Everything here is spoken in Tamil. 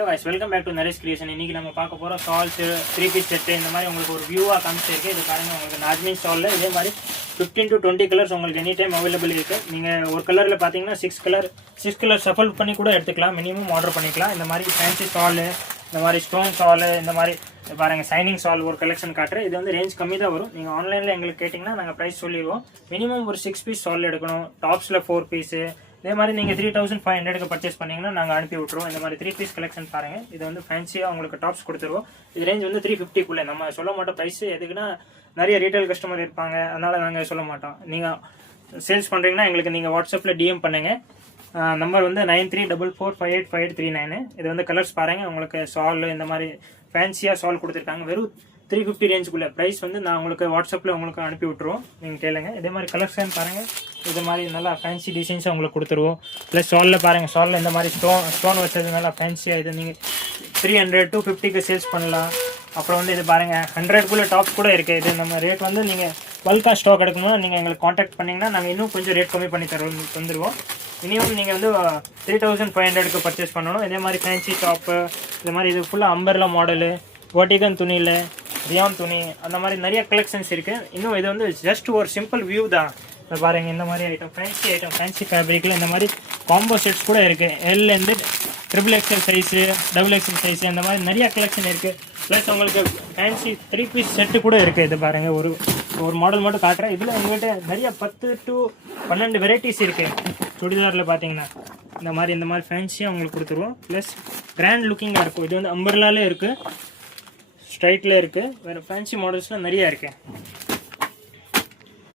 Hello guys, welcome back to Naresh creation. இன்னைக்கு நம்ம பார்க்க போகிறோம் ஷால்ஸ் 3 பீஸ் செட்டு. இந்த மாதிரி உங்களுக்கு ஒரு வியூவாக காமிச்சிருக்கு. இது பாருங்கள், உங்களுக்கு நார்மல் ஷாலில் இதே மாதிரி 15 to 20 கலர்ஸ் உங்களுக்கு எனி டைம் அவைலபிள் இருக்குது. நீங்கள் ஒரு கலரில் பார்த்தீங்கன்னா 6 கலர் ஷஃபல் பண்ணி கூட எடுத்துக்கலாம், மினிமம் ஆர்டர் பண்ணிக்கலாம். இந்த மாதிரி ஃபேன்சி ஷாலு, இந்த மாதிரி ஸ்டோன் ஷாலு, இந்த மாதிரி பாருங்கள் சைனிங் ஷால் ஒரு கலெக்ஷன் காட்டுறேன். இது வந்து ரேஞ்ச் கம்மி தான் வரும். நீங்கள் ஆன்லைனில் எங்களுக்கு கேட்டிங்கன்னா நாங்கள் ப்ரைஸ் சொல்லிடுவோம். மினிமம் ஒரு 6 பீஸ் ஷால் எடுக்கணும். டாப்ஸில் 4 பீஸு. இதே மாதிரி நீங்கள் 3500க்கு பர்ச்சேஸ் பண்ணிங்கன்னா நாங்கள் அனுப்பி விட்ருவோம். இந்த மாதிரி 3 பீஸ் கலெக்ஷன் பாருங்கள். இது வந்து ஃபேன்சியாக உங்களுக்கு டாப்ஸ் கொடுத்துருவோம். இது ரேஞ்ச் வந்து 350க்குள்ளே. நம்ம சொல்ல மாட்டோம் ப்ரைஸ், எதுக்குன்னா நிறைய ரீட்டைல் கஸ்டமர் இருப்பாங்க, அதனால் நாங்கள் சொல்ல மாட்டோம். நீங்கள் சேல்ஸ் பண்ணுறீங்கன்னா எங்களுக்கு நீங்கள் வாட்ஸ்அப்பில் டிஎம் பண்ணுங்கள். நம்பர் வந்து 9344585839. இது வந்து கலர்ஸ் பாருங்கள். உங்களுக்கு ஷால் இந்த மாதிரி ஃபேன்சியாக ஷால் கொடுத்துருக்காங்க. வெறும் 350 ரேஞ்சுக்குள்ளே. ப்ரைஸ் வந்து நான் உங்களுக்கு வாட்ஸ்அப்பில் உங்களுக்கு அனுப்பி விட்ருவோம், நீங்கள் கேளுங்க. இதே மாதிரி கலர்ஸ் பாருங்கள். இது மாதிரி நல்லா ஃபேன்சி டிசைன்ஸாக உங்களுக்கு கொடுத்துருவோம். ப்ளஸ் ஷாலில் பாருங்கள், ஷாலில் இந்த மாதிரி ஸ்டோன் வச்சது நல்லா ஃபேன்சியாக. இது நீங்கள் 300 to 50க்கு சேல்ஸ் பண்ணலாம். அப்புறம் வந்து இது பாருங்கள் 100க்குள்ளே டாப்ஸ் கூட இருக்குது. இது நம்ம ரேட் வந்து நீங்கள் பல்காக ஸ்டாக் எடுக்கணும்னா நீங்கள் எங்களுக்கு காண்டாக்ட் பண்ணிங்கன்னா நாங்கள் இன்னும் கொஞ்சம் ரேட் கம்மி பண்ணி தந்துடுவோம். மினிமம் நீங்கள் வந்து 3500க்கு பர்ச்சேஸ் பண்ணணும். இதே மாதிரி ஃபேன்சி டாப்பு, இந்த மாதிரி இது ஃபுல்லாக அம்பர்லா மாடலு, வாட்டிகன் துணியில் ரியான் துணி, அந்த மாதிரி நிறைய கலெக்ஷன்ஸ் இருக்குது. இன்னும் இது வந்து ஜஸ்ட் ஒரு சிம்பிள் வியூ தான். இப்போ பாருங்கள், இந்த மாதிரி ஐட்டம் ஃபேன்சி ஃபேப்ரிக்கில் இந்த மாதிரி காம்போ செட்ஸ் கூட இருக்குது. எல்லேருந்து XXL சைஸு, XXL சைஸு, அந்த மாதிரி நிறைய கலெக்ஷன் இருக்குது. ப்ளஸ் உங்களுக்கு ஃபேன்சி 3 பீஸ் செட்டு கூட இருக்குது. இது பாருங்கள், ஒரு மாடல் மட்டும் காட்டுறேன். இதில் எங்கள்கிட்ட நிறைய 10 to 12 வெரைட்டிஸ் இருக்குது. சுடிதாரில் பார்த்தீங்கன்னா இந்த மாதிரி ஃபேன்சியாக உங்களுக்கு கொடுத்துருவோம். ப்ளஸ் கிராண்ட் லுக்கிங்காக இருக்கும். இது வந்து அம்பர்லாலே இருக்குது, ஸ்ட்ரைட்டில் இருக்குது. வேறு ஃபேன்சி மாடல்ஸ்லாம் நிறையா இருக்குது.